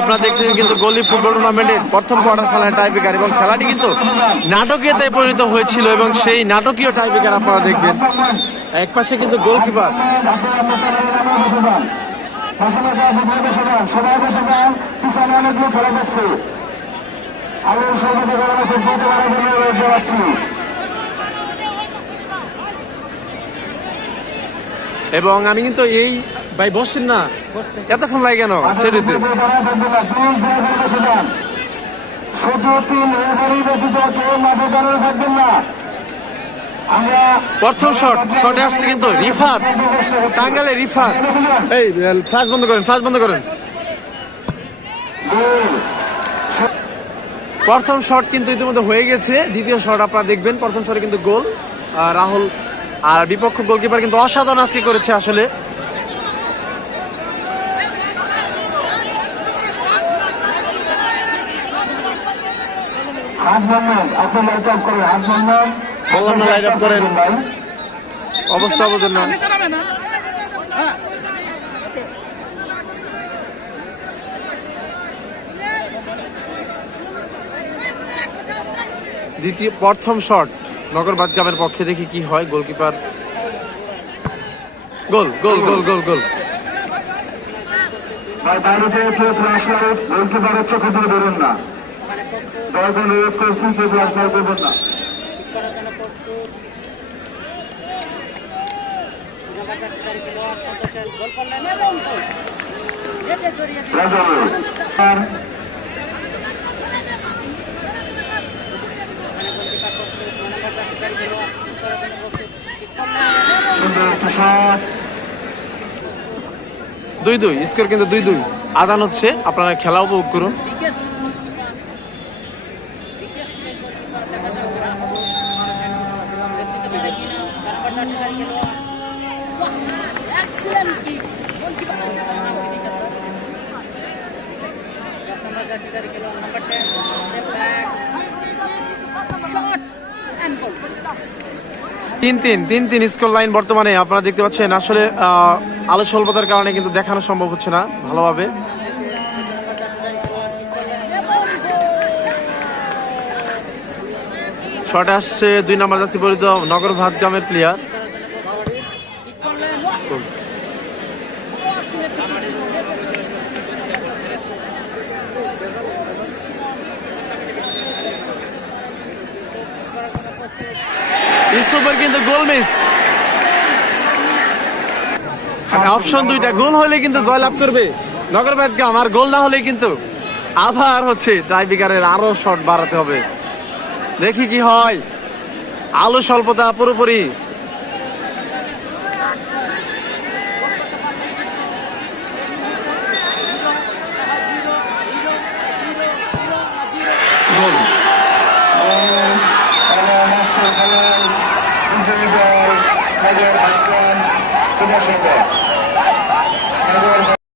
আপনারা দেখছেন কিন্তু গলি ফুটবল প্রথম এবং খেলাটি কিন্তু পরিণত হয়েছিল এবং সেই নাটকীয় আপনারা দেখবেন। কিন্তু গোলকিপার। আমি এবং আমি কিন্তু এই ভাই বসছেন না। এতক্ষণ লাগে কেন? সেটিতে প্রথম শট শটে আসছে কিন্তু রিফাত। টাঙ্গালে রিফাত। এই ফ্লাশ বন্ধ করেন ফ্লাশ বন্ধ করেন। প্রথম শট কিন্তু ইতিমধ্যে হয়ে গেছে। দ্বিতীয় শট আপনারা দেখবেন প্রথম শটে কিন্তু গোল। রাহুল আর বিপক্ষ গোলকিপার কিন্তু অসাধারণ আজকে করেছে আসলে। লাইট করেন। অবস্থা বোঝেন না। দ্বিতীয় প্রথম শট নগরবাদ গ্রামের পক্ষে দেখি কি হয় গোলকিপার গোল গোল গোল গোল গোল। বাইরে থেকে গোলকিপারের চোখে দিয়ে ধরুন না। দয়া করে অনুরোধ করছি ফ্লাশ লাইট করবেন না দুই দুই, স্কোর কিন্তু দুই দুই। আদান হচ্ছে আপনারা খেলা উপভোগ করুন। তিন তিন তিন তিন স্কোর লাইন বর্তমানে আপনারা দেখতে পাচ্ছেন। আসলে আলো স্বল্পতার কারণে কিন্তু দেখানো সম্ভব হচ্ছে না ভালোভাবে। শটে আসছে, দুই নম্বর যাত্রী পরিচিত নগর ভাতগ্রামের প্লেয়ার ইউসুফের কিন্তু গোল মিস। অপশন দুইটা, গোল হলে কিন্তু জয়লাভ করবে। নগর আর গোল না কিন্তু আবার হচ্ছে টাইব্রেকারের আরও শট বাড়াতে হবে। দেখি কি হয়। আলো স্বল্পতা পুরোপুরি।